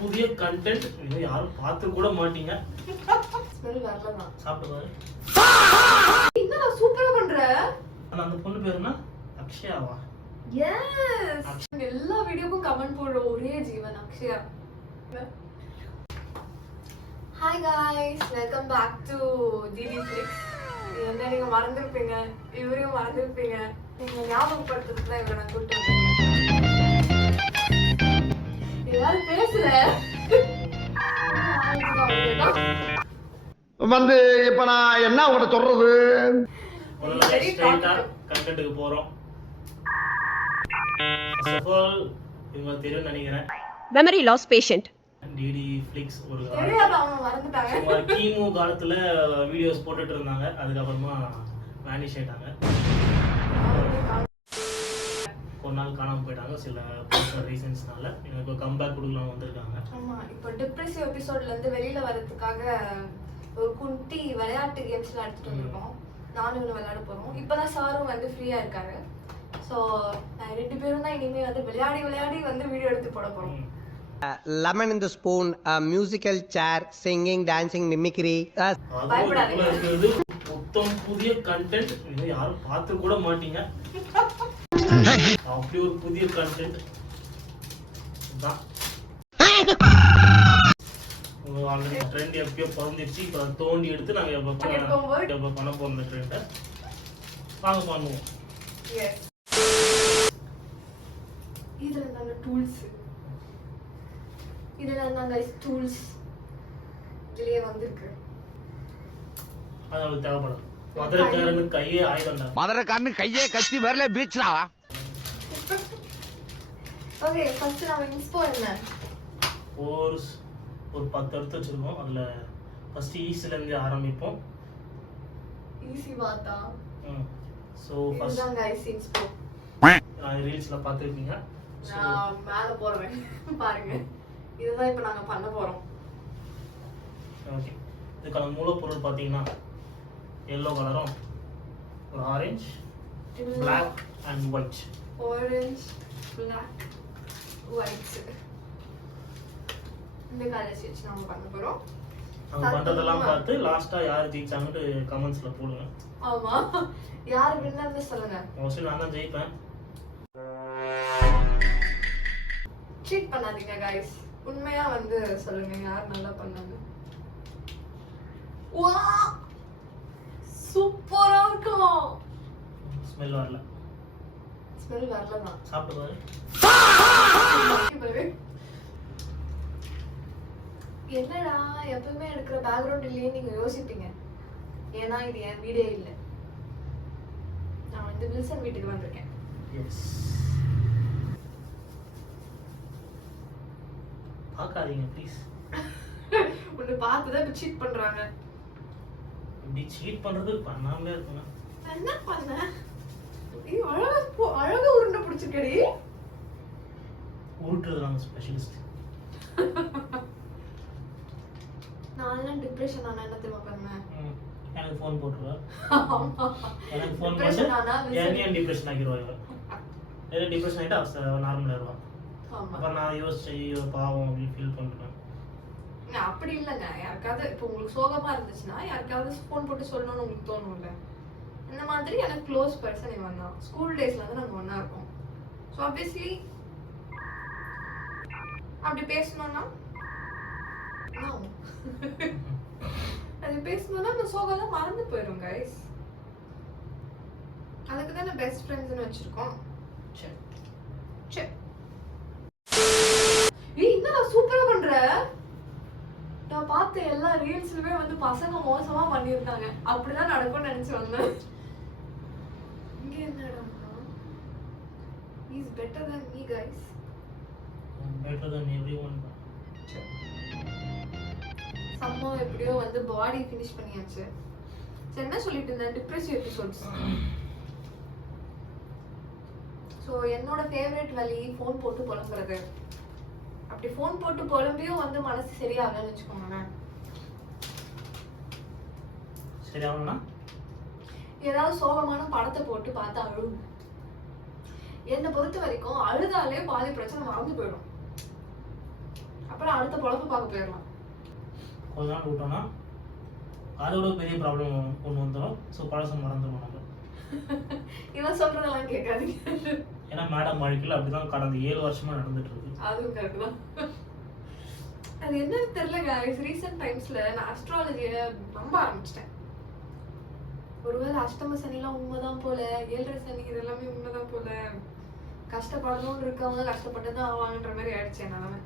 புதிய கண்டென்ட் இன்னும் யாரும் பார்த்து கூட மாட்டீங்க. ஸ்மெல் வரலதான். சாப்பிட்டு பாரு. என்ன சூப்பரா பண்ற. ஆனா அந்த பொண்ணு பேர் என்ன? அக்ஷயாவா? எஸ். எல்லா வீடியோக்கும் கமெண்ட் போடுற ஒரே ஜீவன் Akshaya. Hi guys, welcome back to DD Flix. என்ன நீங்க மறந்துருப்பீங்க, இவரையும் மறந்துருப்பீங்க. நீங்க ஞாபகப்படுத்துறதுக்கு தான் இவரை நான் கூப்பிட்டு எல்லாரும் பேசல வந்து இப்ப நான் என்ன உங்கள்கிட்ட சொல்றது? கண்டென்ட்டுக்கு போறோம். First of all, இவங்க தெரியும் நினைக்கிறேன். Memory loss patient. டிடி ஃபிளிக்ஸ் ஒரு மறந்துட்டாங்க. கீமு காலத்துல வீடியோஸ் போட்டுட்டு இருந்தாங்க. அதுக்கப்புறமா வேனிஷ் ஆயிட்டாங்க. ஒரு நாள் காணாம போயிட்டாங்க. சில பர்சனல் ரீசன்ஸ்னால எனக்கு கம்பேக் கொடுக்கலாம் வந்திருக்காங்க. ஆமா, இப்போ டிப்ரெசிவ் எபிசோட்ல இருந்து வெளியில வரதுக்காக ஒரு குட்டி விளையாட்டு கேம்ஸ்லாம் எடுத்துட்டு வந்திருக்கோம். நானும் இவனும் விளையாட போறோம். இப்பதான் சாரும் வந்து ஃப்ரீயா இருக்காரு. ஸோ ரெண்டு பேரும் தான் இனிமே வந்து விளையாடி வந்து வீடியோ எடுத்து போட போறோம். Lemon in the spoon, a musical chair, singing, dancing, mimicry. மொத்தம் புதிய கண்டென்ட் இன்னும் யாரும் பார்த்து கூட மாட்டீங்க. அப்படி ஒரு புதிய கண்டென்ட் தான். ஆல்ரெடி ட்ரெண்ட் எப்பயோ பிறந்துச்சு. இப்போ தோண்டி எடுத்து நாங்கள் எப்போ பண்ண போகிற ட்ரெண்டை வாங்க பண்ணுவோம். இதுல நாங்க டூல்ஸ் இதுலயே வந்திருக்கு. அது அவளுக்கு தேவைப்படும். மதுரைக்காரனுக்கு கையே ஆயுதம்டா. மதுரைக்காரனு கையே கத்தி வரல பீச்டா. ஓகே, ஃபர்ஸ்ட் நாம இன்ஸ்போ என்ன கோர்ஸ் ஒரு 10 எடுத்து வச்சிருக்கோம். அதுல ஃபர்ஸ்ட் ஈஸ்ட்ல இருந்து ஆரம்பிப்போம். ஈஸி வாட்டா. சோ ஃபர்ஸ்ட் இதுதான் गाइस இன்ஸ்போ. நான் ரீல்ஸ்ல பாத்துருக்கீங்க. நான் மேல போறேன் பாருங்க. இதுதான் இப்போ நாங்க பண்ண போறோம். ஓகே, இதுக்கான மூலப்பொருள் பாத்தீங்கன்னா yellow கலரும் ஒரு orange, black and white. Orange, black, white. இந்த கலர்ஸ் வச்சு நாம பண்ண போறோம். நாம பண்றதெல்லாம் பார்த்து லாஸ்டா யார் ஜெயிச்சாங்கன்னு கமெண்ட்ஸ்ல போடுங்க. ஆமா, யார் வின்னர்னு சொல்லுங்க. மோஸ்ட்லி நான் தான் ஜெயிப்பேன். சீட் பண்ணாதீங்க गाइस. உண்மையா வந்து சொல்லுங்க யார் நல்லா பண்ணாங்க. வா, சூப்பரா இருக்கும். ஸ்மெல் வரல. ஸ்மெல் வரலதான். சாப்பிட்டு பாரு. என்னடா எப்பவுமே எடுக்கிற பேக்ரவுண்ட் இல்லையே நீங்க யோசிப்பீங்க. ஏன்னா இது என் வீடே இல்லை. நான் வந்து வில்சன் வீட்டுக்கு வந்திருக்கேன். எஸ், பார்க்காதீங்க ப்ளீஸ். உன்னை பார்த்துதான் இப்போ சீட் பண்றாங்க. இப்படி சீட் பண்றது பண்ணாமலே இருக்கணும். என்ன பண்ண? ஐயோ, அழகா உருண்டை பிடிச்சிருக்கடி. உருட்டுறது நாங்கள் ஸ்பெஷலிஸ்ட். நான் டிப்ரெஷன் ஆனா என்ன தெரியுமா பண்ணேன்? எனக்கு ஃபோன் போட்டுருவா. எனக்கு ஃபோன் டிப்ரெஷன் ஆனா என்னையும் டிப்ரெஷன் ஆக்கிடுவாங்க. ஏன்னா டிப்ரெஷன் ஆகிட்டு நார்மல் ஆயிடுவா. அப்புறம் நான் யோசிச்சு பாவம் அப்படின்னு ஃபீல் பண்ணுறேன். அப்படி இல்லைங்க. யாருக்காவது இப்போ உங்களுக்கு சோகமா இருந்துச்சுன்னா யாருக்காவது ஃபோன் போட்டு சொல்லணும்னு உங்களுக்கு தோணும்ல. இந்த மாதிரி எனக்கு க்ளோஸ் பர்சன் இவன் தான். ஸ்கூல் டேஸ்ல வந்து நாங்கள் ஒன்றா இருக்கோம். ஸோ ஆப்வியஸ்லி அப்படி பேசணும்னா அது பேசணும்னா அந்த சோகம்லாம் மறந்து போயிடும் கைஸ். அதுக்கு தானே பெஸ்ட் ஃப்ரெண்ட்ஸ்னு வச்சிருக்கோம். சரி சரி. என்ன சூப்பரா பண்ற. நான் பார்த்த எல்லா ரீல்ஸ்லயுமே வந்து பசங்க மோசமா பண்ணிருக்காங்க. அப்படிதான் நடக்கும்னு நினைச்சு வந்தேன். இங்க என்னடா, is better than me guys. Better than everyone. சம்மோ எப்படியோ வந்து பாடி ஃபினிஷ் பண்ணியாச்சு. சரி, என்ன சொல்லிட்டு இருந்தேன்? Depressive episodes. ஸோ என்னோட ஃபேவரட் வழி ஃபோன் போட்டு புலம்புறது. அப்படி ஃபோன் போட்டு புலம்பியும் வந்து மனசு சரியாகலன்னு வச்சுக்கோங்களேன். சரியாகலன்னா ஏதாவது சோகமான படத்தை போட்டு பார்த்து அழுவு. என்னை பொறுத்த வரைக்கும் அழுதாலே பாதி பிரச்சனை மறந்து போயிடும். அப்புறம் அடுத்த பொழப்பு பார்க்க போயிடலாம். கொஞ்ச நாள் விட்டோம்னா அதோட பெரிய ப்ராப்ளம் ஒன்று வந்துடும். ஸோ பழசம் மறந்துடும் நம்ம. இவன் சொல்றதெல்லாம் கேட்காதீங்க. ஏன்னா மேடம் வாழ்க்கையில் அப்படிதான் கடந்த 7 வருஷமா நடந்துட்டு இருக்கு. அதுவும் கரெக்ட் தான். அது என்னன்னு தெரியல guys, ரீசெண்ட் டைம்ஸ்ல நான் அஸ்ட்ராலஜியை நம்ப ஆரம்பிச்சிட்டேன். ஒருவேளை அஷ்டம சனிலாம் உண்மைதான் போல, 7.5 சனி இதெல்லாமே உண்மைதான் போல, கஷ்டப்படணும்னு இருக்கவங்க கஷ்டப்பட்டு தான் ஆவாங்கன்ற மாதிரி ஆயிடுச்சு என்னால.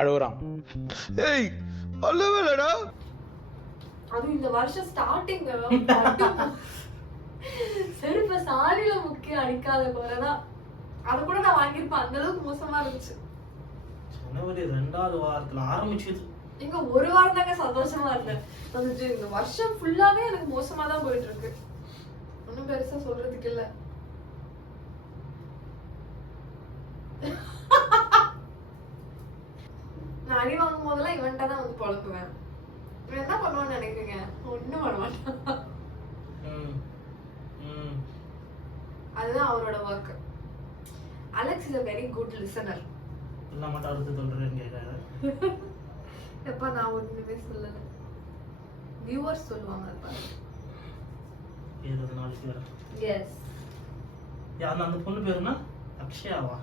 அழுகுறான். ஏய் அழுவலடா. அதுவும் இந்த வருஷம் ஸ்டார்டிங்ல செருப்ப சாரியில முக்கிய அடிக்காத குறைதான். அது கூட நான் வாங்கியிருப்பேன், அந்த அளவுக்கு மோசமா இருந்துச்சு. ஜனவரி 2வது வாரத்துல ஆரம்பிச்சது. எங்க ஒரு வாரம் தாங்க சந்தோஷமா இருந்தேன். வந்துட்டு இந்த வருஷம் ஃபுல்லாவே எனக்கு மோசமா தான் போயிட்டு இருக்கு. ஒன்னும் பெருசா சொல்றதுக்கு இல்ல. நான் அடி வாங்கும் போதெல்லாம் இவன்ட்டா தான் வந்து பொழப்புவேன். இவன் என்ன பண்ணுவான்னு நினைக்கிறீங்க? ஒண்ணும் பண்ண மாட்டான். அதுதான் அவரோட work. Alex is a very good listener. எல்லாம் மட்டும் அடுத்து சொல்றேன்னு கேட்காத. எப்பா நான் ஒண்ணுமே சொல்லல, வியூவர்ஸ் சொல்லுவாங்க. அப்பா ஏதோ நாளைக்கு வர. எஸ் அந்த பொண்ணு பேருனா அக்ஷயாவா?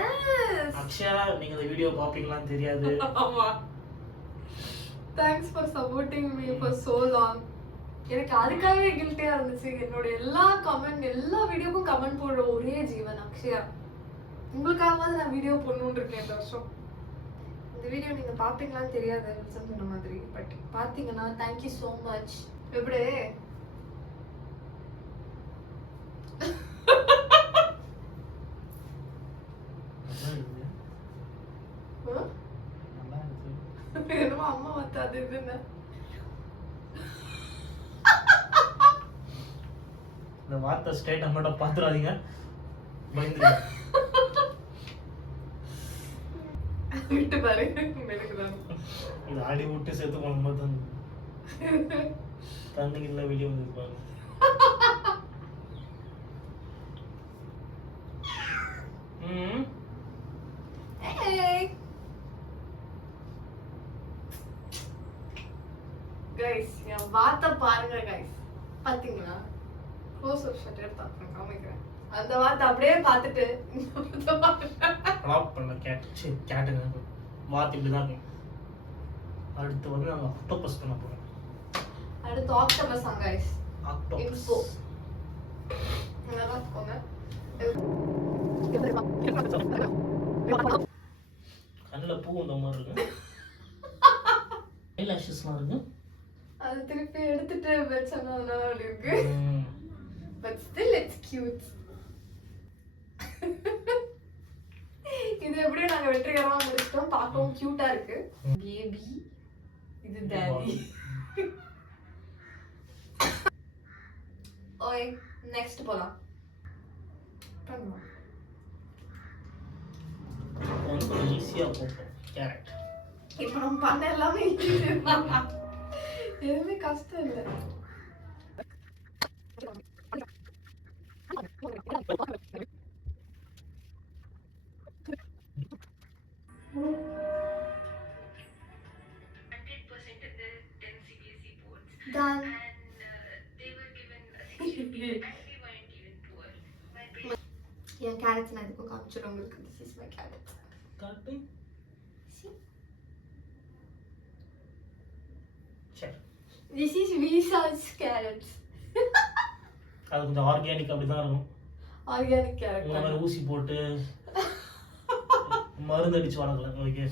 எஸ் அக்ஷயா, நீங்க இந்த வீடியோ பாப்பீங்களான்னு தெரியாது. ஆமா. Thanks for supporting me for so long. எனக்கு அதுக்காகவே கில்ட்டியா இருந்துச்சு. என்னோட எல்லா வீடியோக்கும் கமெண்ட் போடுற ஒரே ஜீவன் அக்ஷயா. உங்களுக்காகவாது நான் வீடியோ போடணும்னு இருக்கேன் இந்த வருஷம். இந்த வீடியோ நீங்க பாப்பீங்களான்னு தெரியாது சொன்ன மாதிரி, பட் பாத்தீங்கன்னா தேங்க்யூ சோ மச். எப்படி என்னமோ அம்மா வந்து அது இதுன்னு இந்த வார்த்தை ஸ்ட்ரைட்டா மட்டும் பாத்துறாதீங்க, பயந்துருங்க. விட்டு பாரு, எனக்கு தான் இது ஆடி விட்டு சேர்த்து போகும்போது தான் தண்ணிக்குள்ள வெளியே வந்துருப்பாங்க. கைஸ் என் வார்த்தை பாருங்க கைஸ். பாத்தீங்களா? க்ளோஸ் அப் ஷாட் எடுத்து காமிக்கிறேன். அந்த வார்த்தை அப்படியே பார்த்துட்டு ப்ளாப் பண்ண கேட்டுங்க வார்த்தை இப்படி தான் இருக்கும். அடுத்து வந்து நாங்கள் ஆக்டோபஸ் பண்ண போகிறோம். அடுத்து ஆக்டோபஸ் கைஸ். ஆக்டோபஸ் இன்ஃபோ நல்லா பார்த்துக்கோங்க. கண்ணில் பூ வந்த மாதிரி இருக்கு. ஐலாஷஸ்லாம் இருக்கு. அது திருப்பி எடுத்துட்டு வச்சோன்னா அப்படி இருக்கு. But still it's cute. இது எப்படியும் நாங்க வெற்றிகரமா முடிச்சிட்டோம். பார்க்கவும் கியூட்டா இருக்கு. பேபி இது டாடி. ஓய் நெக்ஸ்ட் போலாம். பண்ணுவோம். வந்து கொஞ்சம் ஈஸியாக போட்டோம். கேரட் இப்போ நம்ம பண்ண எல்லாமே எதுவுமே கஷ்டம் இல்லை. Done. என் கேரட்ஸ் நான் இதுக்கும் காமிச்சிடும் உங்களுக்கு. This is my carrots. காட்டு. சரி. This is Visa's carrots. அது கொஞ்சம் ஆர்கானிக் அப்படி தான் இருக்கும். Organic carrot. உங்க மாதிரி ஊசி போட்டு மருந்து அடிச்சு வளர்க்கல. ஓகே.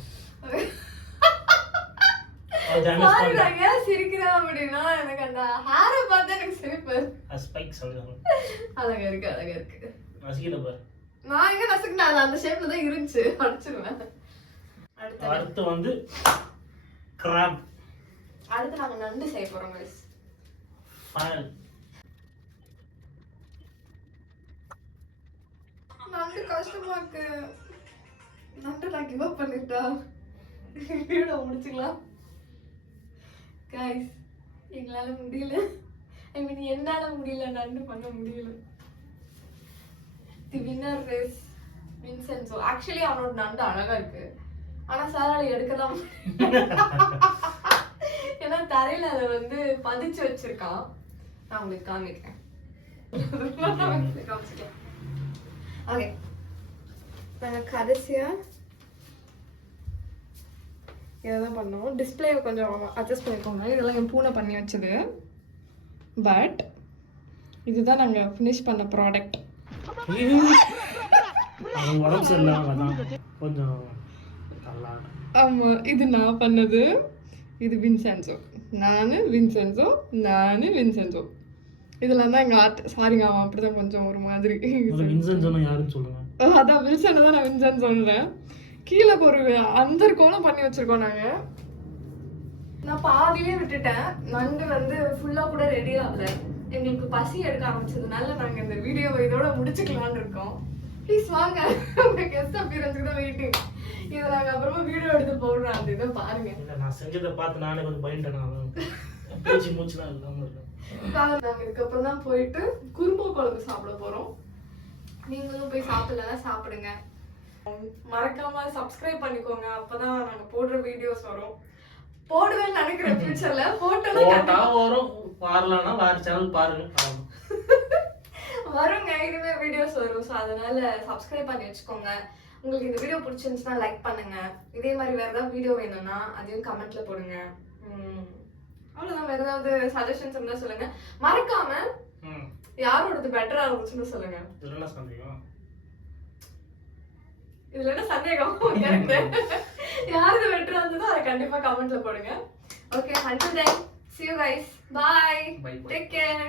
சிரிக்கிறேன் அப்படின்னா எனக்கு அந்த ஹேரை பார்த்தா எனக்கு சிரிப்பு. ஸ்பைக்ஸ் சொல்லுவாங்க. அழகா இருக்கு, அழகா இருக்கு. நசிக்கல பாரு. நான் எங்க நசுக்குனேன், அந்த ஷேப்ல தான் இருந்துச்சு. அடிச்சிருவேன். அடுத்து வந்து கிராப். அடுத்து நாங்க நண்டு செய்ய போறோம் guys. ஃபைனல். நண்டு கஷ்டமா இருக்கு. நண்டு நான் கிவ் அப் பண்ணிட்டா. வீடியோ முடிச்சுக்கலாம். guys எங்களால முடியல. ஐ மீன் என்னால முடியல, நண்டு பண்ண முடியல. தி வின்னர் இஸ் வின்சென்சோ ஆக்சுவலி அவனோட நண்டு அழகா இருக்கு, ஆனா சாரால எடுக்கலாம் ஏன்னா தரையில அதை வந்து பதிச்சு வச்சிருக்கான். நான் உங்களுக்கு காமிக்கிறேன். ஓகே, நாங்க கடைசியா இதான் பண்ணோம். டிஸ்பிளே கொஞ்சம் அட்ஜஸ்ட் பண்ணிக்கோங்க. இதெல்லாம் என் பூனை பண்ணி வச்சது. பட் இதுதான் நாங்கள் ஃபினிஷ் பண்ண ப்ராடக்ட். அவன் உடம்பு சரியில்லாம தான் கொஞ்சம் நல்லா. ஆமாம், இது நான் பண்ணது. இது வின்சென்சோ, நான் வின்சென்சோ. இதெல்லாம் தான் எங்கள் ஆர்ட். சாரிங்க, அவன் அப்படி தான் கொஞ்சம் ஒரு மாதிரி. வின்சென்சோனா யாருன்னு சொல்லுங்க. அதான் வில்சனை தான் நான் வின்சென்சோன்றேன். கீழே ஒரு அந்தர் கோலம் பண்ணி வச்சிருக்கோம் நாங்கள். நான் பாதியிலே விட்டுட்டேன். நண்டு வந்து ஃபுல்லாக கூட ரெடி ஆகல. எங்களுக்கு பசி எடுக்க ஆரம்பிச்சதுனால நாங்கள் இந்த வீடியோவை இதோட முடிச்சுக்கலான்னு இருக்கோம். ப்ளீஸ் வாங்க, உங்கள் கெஸ்ட் அப்பியரன்ஸுக்கு தான் வெயிட்டிங். இதை நாங்கள் அப்புறமா வீடியோ எடுத்து போடுறோம். அந்த இதை பாருங்க. இல்லை, நான் செஞ்சதை பார்த்து நானே கொஞ்சம் பயந்துட்டேன். பேச்சு மூச்சுலாம் இல்லாமல் இருக்கேன். நாங்கள் இதுக்கப்புறம் தான் போயிட்டு குருமா குழம்பு சாப்பிட போகிறோம். நீங்களும் போய் சாப்பிடலன்னா சாப்பிடுங்க. மறக்காம சப்ஸ்கிரைப் பண்ணிக்கோங்க. அப்பதான் நாங்க போடுற வீடியோஸ் வரும். போடுவேன்னு நினைக்கிறேன் ஃபியூச்சர்ல. போட்டா வரும், பாரலனா வேற சேனல் பாருங்க. வருங்க, இனிமே வீடியோஸ் வரும். ஸோ அதனால சப்ஸ்கிரைப் பண்ணி வச்சுக்கோங்க. உங்களுக்கு இந்த வீடியோ பிடிச்சிருந்துச்சுன்னா லைக் பண்ணுங்க. இதே மாதிரி வேற ஏதாவது வீடியோ வேணும்னா அதையும் கமெண்ட்ல போடுங்க. அவ்வளவுதான். வேற ஏதாவது சஜஷன்ஸ் இருந்தா சொல்லுங்க. மறக்காம யாரோடது பெட்டரா இருந்துச்சுன்னு சொல்லுங்க. இதுல என்ன சந்தேகம்? யாருக்கு பெட்டரா இருந்ததோ அதை கண்டிப்பா கமெண்ட்ல போடுங்க. Okay, until then, see you guys. Bye. Take care.